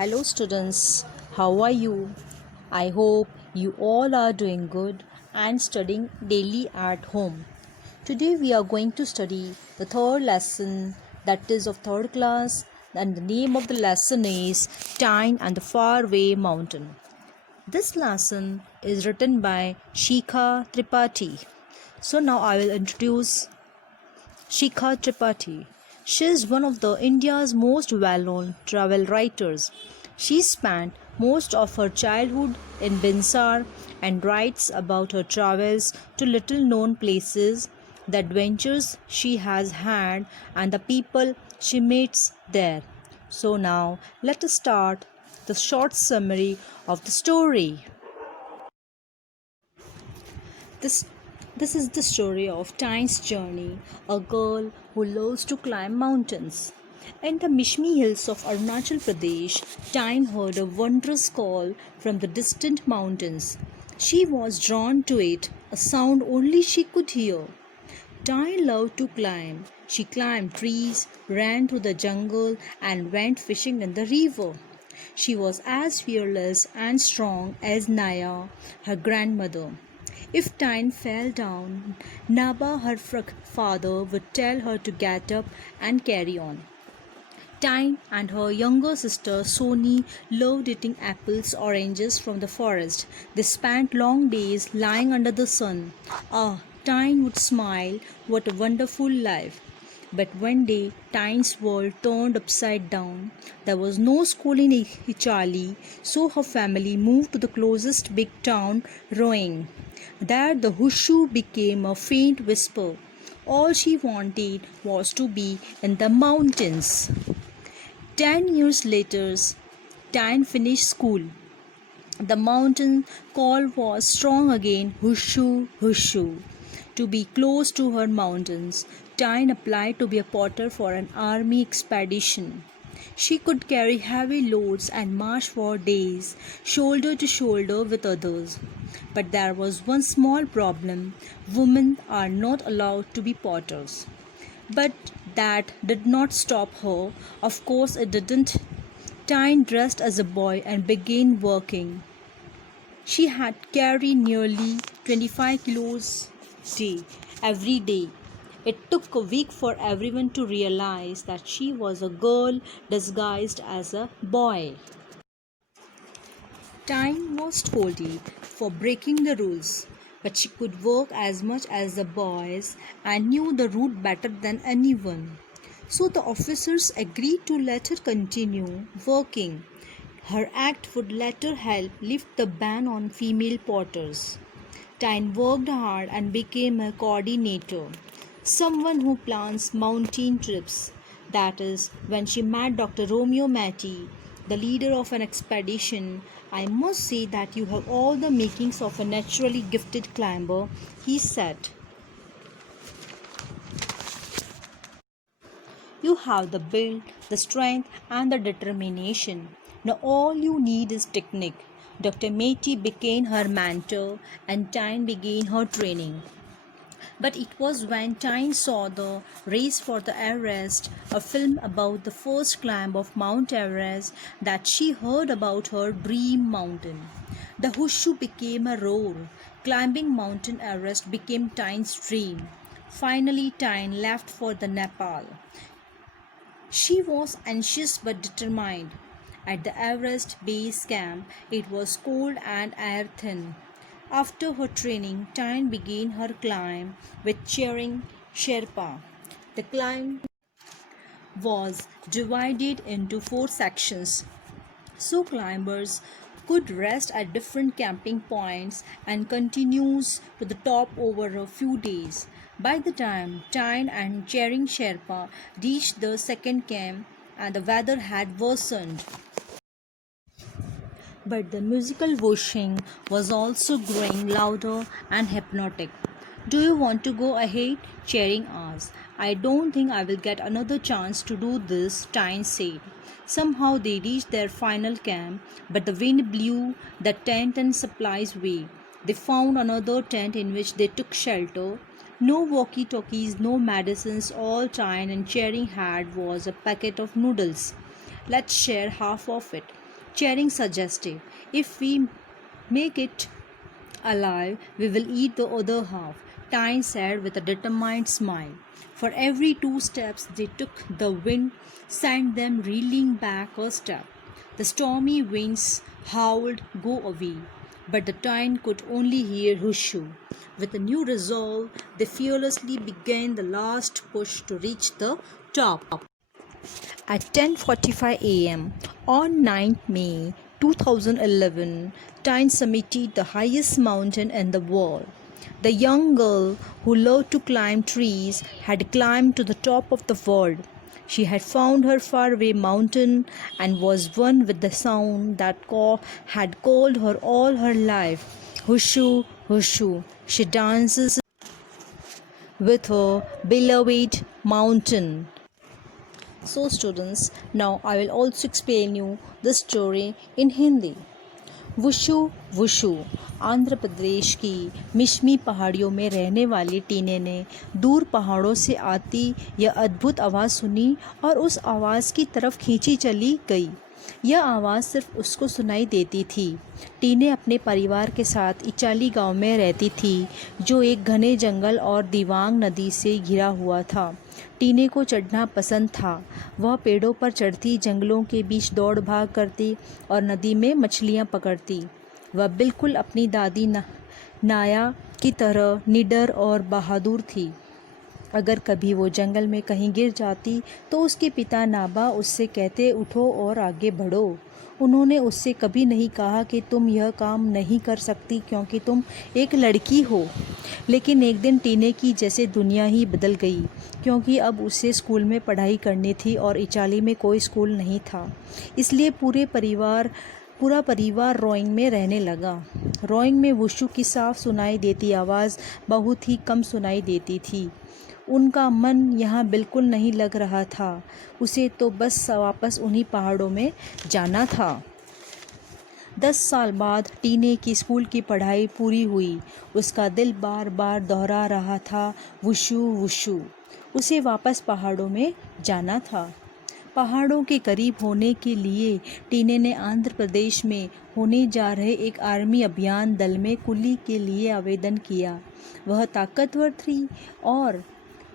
Hello, students. How are you? I hope you all are doing good and studying daily at home. Today, we are going to study the third lesson, that is of third class, and the name of the lesson is Tyne and the Faraway Mountain. This lesson is written by Shikha Tripathi. So, now I will introduce Shikha Tripathi. She is one of the India's most well-known travel writers. She spent most of her childhood in Binsar and writes about her travels to little-known places, the adventures she has had, and the people she meets there. So now let us start the short summary of the story. This this is the story of Tyne's journey, a girl who loves to climb mountains. In the Mishmi hills of Arunachal Pradesh, Tyne heard a wondrous call from the distant mountains. She was drawn to it, a sound only she could hear. Tyne loved to climb. She climbed trees, ran through the jungle, and went fishing in the river. She was as fearless and strong as Naya, her grandmother. If Tyne fell down, Naba, her father, would tell her to get up and carry on. Tyne and her younger sister Soni loved eating apples, oranges from the forest. They spent long days lying under the sun. Ah, Tyne would smile, what a wonderful life. But one day, Tyne's world turned upside down. There was no school in Italy, so her family moved to the closest big town, Rouen. There, the Hushu became a faint whisper. All she wanted was to be in the mountains. 10 years later, Tyne finished school. The mountain call was strong again, Hushu, Hushu. To be close to her mountains, Tyne applied to be a porter for an army expedition. She could carry heavy loads and march for days, shoulder to shoulder with others. But there was one small problem: women are not allowed to be porters. But that did not stop her. Of course, it didn't. Tyne dressed as a boy and began working. She had carried nearly 25 kilos every day. It took a week for everyone to realize that she was a girl disguised as a boy. Tyne was scolded for breaking the rules, but she could work as much as the boys and knew the route better than anyone. So the officers agreed to let her continue working. Her act would later help lift the ban on female porters. Tyne worked hard and became a coordinator, someone who plans mountain trips. That is, when she met Dr. Romeo Matti, the leader of an expedition. I must say that you have all the makings of a naturally gifted climber, he said. You have the build, the strength, and the determination. Now all you need is technique. Dr. Matti became her mentor and Tyne began her training. But it was when Tyne saw the Race for the Everest, a film about the first climb of Mount Everest, that she heard about her dream mountain. The Hushu became a roar. Climbing Mountain Everest became Tyne's dream. Finally, Tyne left for the Nepal. She was anxious but determined. At the Everest base camp, it was cold and air thin. After her training, Tyne began her climb with Cheering Sherpa. The climb was divided into 4 sections, so climbers could rest at different camping points and continues to the top over a few days. By the time Tyne and Cheering Sherpa reached the second camp and the weather had worsened. But the musical whooshing was also growing louder and hypnotic. Do you want to go ahead? Cheering asked. I don't think I will get another chance to do this, Tyne said. Somehow they reached their final camp, but the wind blew the tent and supplies away. They found another tent in which they took shelter. No walkie-talkies, no medicines. All Tyne and Cheering had was a packet of noodles. Let's share half of it. Chering suggested, "If we make it alive, we will eat the other half," Tyne said with a determined smile. For every 2 steps they took, the wind sent them reeling back a step. The stormy winds howled, "Go away," but the Tyne could only hear "Hushu." With a new resolve, they fearlessly began the last push to reach the top. At 10:45 a.m. on 9th May 2011, Tyne summited the highest mountain in the world. The young girl who loved to climb trees had climbed to the top of the world. She had found her faraway mountain and was one with the sound that had called her all her life. "Hushu, Hushu," she dances with her beloved mountain. So students, now I will also explain you the story in Hindi. वुशु वुशु आंध्र प्रदेश की मिश्मी पहाड़ियों में रहने वाली टीने ने दूर पहाड़ों से आती यह अद्भुत आवाज़ सुनी और उस आवाज़ की तरफ खींची चली गई। यह आवाज़ सिर्फ उसको सुनाई देती थी। टीने अपने परिवार के साथ इचाली गांव में रहती थी, जो एक घने जंगल और दिवांग नदी से घिरा हुआ था। टीने को चढ़ना पसंद था। वह पेड़ों पर चढ़ती, जंगलों के बीच दौड़ भाग करती और नदी में मछलियाँ पकड़ती। वह बिल्कुल अपनी दादी नाया की तरह निडर और बहादुर थी। अगर कभी वो जंगल में कहीं गिर जाती तो उसके पिता नाबा उससे कहते, "उठो और आगे बढ़ो।" उन्होंने उससे कभी नहीं कहा कि तुम यह काम नहीं कर सकती क्योंकि तुम एक लड़की हो। लेकिन एक दिन टीने की जैसे दुनिया ही बदल गई, क्योंकि अब उसे स्कूल में पढ़ाई करनी थी और इचाली में कोई स्कूल नहीं था। इसलिए पूरा परिवार रोइंग में रहने लगा। रोइंग में वुशु की साफ सुनाई देती आवाज़ बहुत ही कम सुनाई देती थी। उनका मन यहाँ बिल्कुल नहीं लग रहा था। उसे तो बस वापस उन्हीं पहाड़ों में जाना था। 10 साल बाद टीने की स्कूल की पढ़ाई पूरी हुई। उसका दिल बार बार दोहरा रहा था, "वुशु वुशु।" उसे वापस पहाड़ों में जाना था। पहाड़ों के करीब होने के लिए टीने ने आंध्र प्रदेश में होने जा रहे एक आर्मी अभियान दल में कुली के लिए आवेदन किया। वह ताकतवर थी और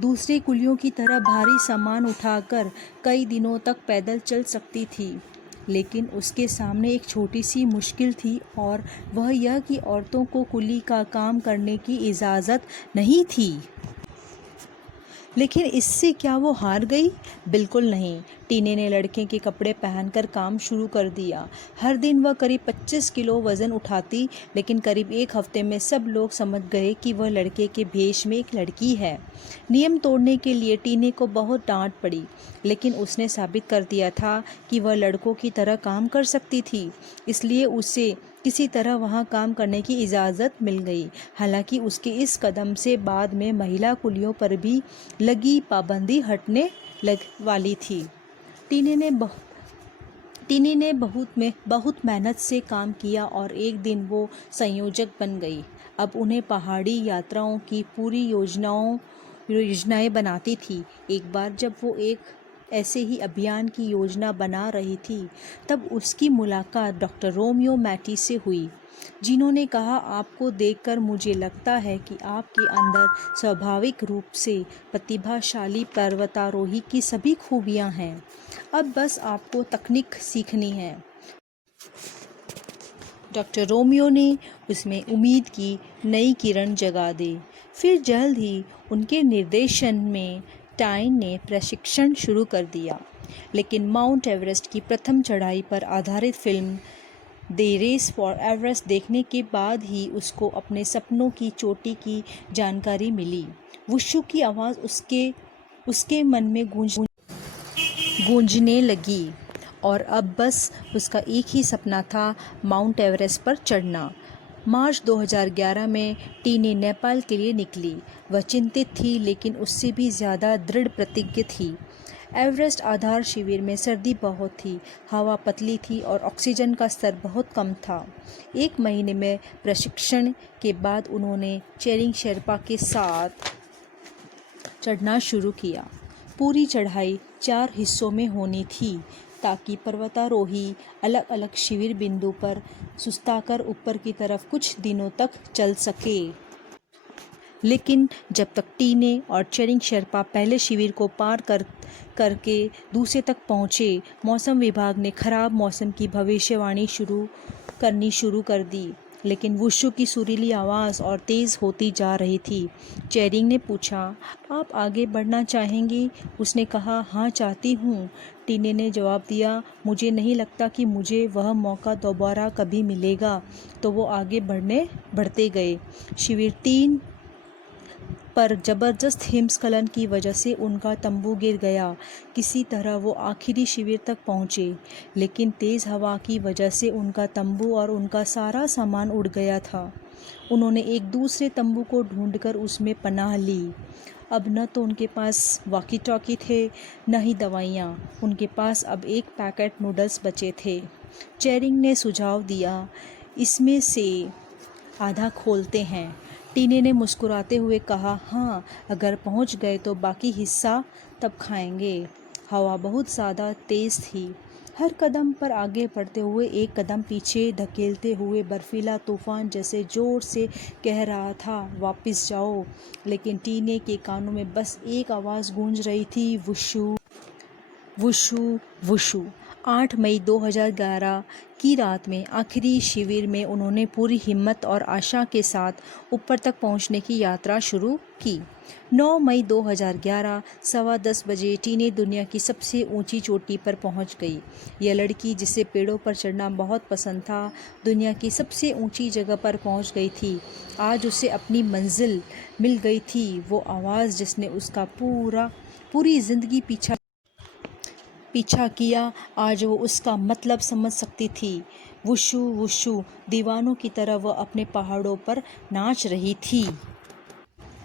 दूसरे कुलियों की तरह भारी सामान उठाकर कई दिनों तक पैदल चल सकती थी। लेकिन उसके सामने एक छोटी सी मुश्किल थी, और वह यह कि औरतों को कुली का काम करने की इजाज़त नहीं थी। लेकिन इससे क्या वो हार गई? बिल्कुल नहीं। टीने ने लड़के के कपड़े पहनकर काम शुरू कर दिया। हर दिन वह करीब 25 किलो वज़न उठाती, लेकिन करीब एक हफ्ते में सब लोग समझ गए कि वह लड़के के भेष में एक लड़की है। नियम तोड़ने के लिए टीने को बहुत डांट पड़ी, लेकिन उसने साबित कर दिया था कि वह लड़कों की तरह काम कर सकती थी। इसलिए उसे किसी तरह वहाँ काम करने की इजाज़त मिल गई। हालांकि उसके इस कदम से बाद में महिला कुलियों पर भी लगी पाबंदी हटने वाली थी। टीने ने बहुत मेहनत से काम किया और एक दिन वो संयोजक बन गई। अब उन्हें पहाड़ी यात्राओं की पूरी योजनाएं बनाती थी। एक बार जब वो एक ऐसे ही अभियान की योजना बना रही थी, तब उसकी मुलाकात डॉक्टर रोमियो मैटी से हुई, जिन्होंने कहा, "आपको देखकर मुझे लगता है कि आपके अंदर स्वाभाविक रूप से प्रतिभाशाली पर्वतारोही की सभी खूबियां हैं। अब बस आपको तकनीक सीखनी है।" डॉक्टर रोमियो ने उसमें उम्मीद की नई किरण जगा दी। फिर जल्द ही उनके निर्देशन में टाइन ने प्रशिक्षण शुरू कर दिया। लेकिन माउंट एवरेस्ट की प्रथम चढ़ाई पर आधारित film the race for Everest देखने के बाद ही उसको अपने सपनों की चोटी की जानकारी मिली। वुशु की आवाज़ उसके मन में गूंजने लगी, और अब बस उसका एक ही सपना था, माउंट एवरेस्ट पर चढ़ना। मार्च 2011 में टीने नेपाल के लिए निकली। वह चिंतित थी, लेकिन उससे भी ज़्यादा दृढ़ प्रतिज्ञ थी। एवरेस्ट आधार शिविर में सर्दी बहुत थी, हवा पतली थी और ऑक्सीजन का स्तर बहुत कम था। 1 महीने में प्रशिक्षण के बाद उन्होंने चेरिंग शेरपा के साथ चढ़ना शुरू किया। पूरी चढ़ाई 4 हिस्सों में होनी थी। ताकि पर्वतारोही अलग अलग शिविर बिंदु पर सुस्ताकर ऊपर की तरफ कुछ दिनों तक चल सके। लेकिन जब तक टीने और चेरिंग शेरपा पहले शिविर को पार करके दूसरे तक पहुँचे, मौसम विभाग ने खराब मौसम की भविष्यवाणी शुरू कर दी। लेकिन वुशु की सुरीली आवाज़ और तेज़ होती जा रही थी। चेरिंग ने पूछा, आप आगे बढ़ना चाहेंगी? उसने कहा, हाँ चाहती हूँ। टीने ने जवाब दिया, मुझे नहीं लगता कि मुझे वह मौका दोबारा कभी मिलेगा। तो वो आगे बढ़ते गए। शिविर 3 पर जबरदस्त हिमस्खलन की वजह से उनका तंबू गिर गया। किसी तरह वो आखिरी शिविर तक पहुँचे, लेकिन तेज़ हवा की वजह से उनका तंबू और उनका सारा सामान उड़ गया था। उन्होंने एक दूसरे तंबू को ढूंढकर उसमें पनाह ली। अब न तो उनके पास वॉकी टॉकी थे, न ही दवाइयाँ। उनके पास अब एक पैकेट नूडल्स बचे थे। चेरिंग ने सुझाव दिया, इसमें से आधा खोलते हैं। टीने ने मुस्कुराते हुए कहा, हाँ, अगर पहुंच गए तो बाकी हिस्सा तब खाएंगे। हवा बहुत ज़्यादा तेज़ थी। हर कदम पर आगे बढ़ते हुए एक कदम पीछे धकेलते हुए बर्फीला तूफान जैसे ज़ोर से कह रहा था, वापस जाओ। लेकिन टीने के कानों में बस एक आवाज़ गूंज रही थी, वुशु वुशु वुशु। 8 मई 2011 की रात में आखिरी शिविर में उन्होंने पूरी हिम्मत और आशा के साथ ऊपर तक पहुंचने की यात्रा शुरू की। 9 मई 2011 10:15 बजे टीने दुनिया की सबसे ऊंची चोटी पर पहुंच गई। यह लड़की, जिसे पेड़ों पर चढ़ना बहुत पसंद था, दुनिया की सबसे ऊंची जगह पर पहुंच गई थी। आज उसे अपनी मंजिल मिल गई थी, वो आवाज़ जिसने उसका पूरी ज़िंदगी पीछा किया, आज वो उसका मतलब समझ सकती थी। वुशु वुशु दीवानों की तरह वह अपने पहाड़ों पर नाच रही थी।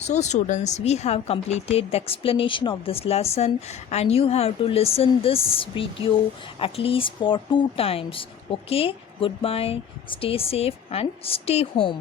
So students, we have completed the explanation of this lesson, and you have to listen this video at least for 2 times. Okay, goodbye, stay safe and stay home.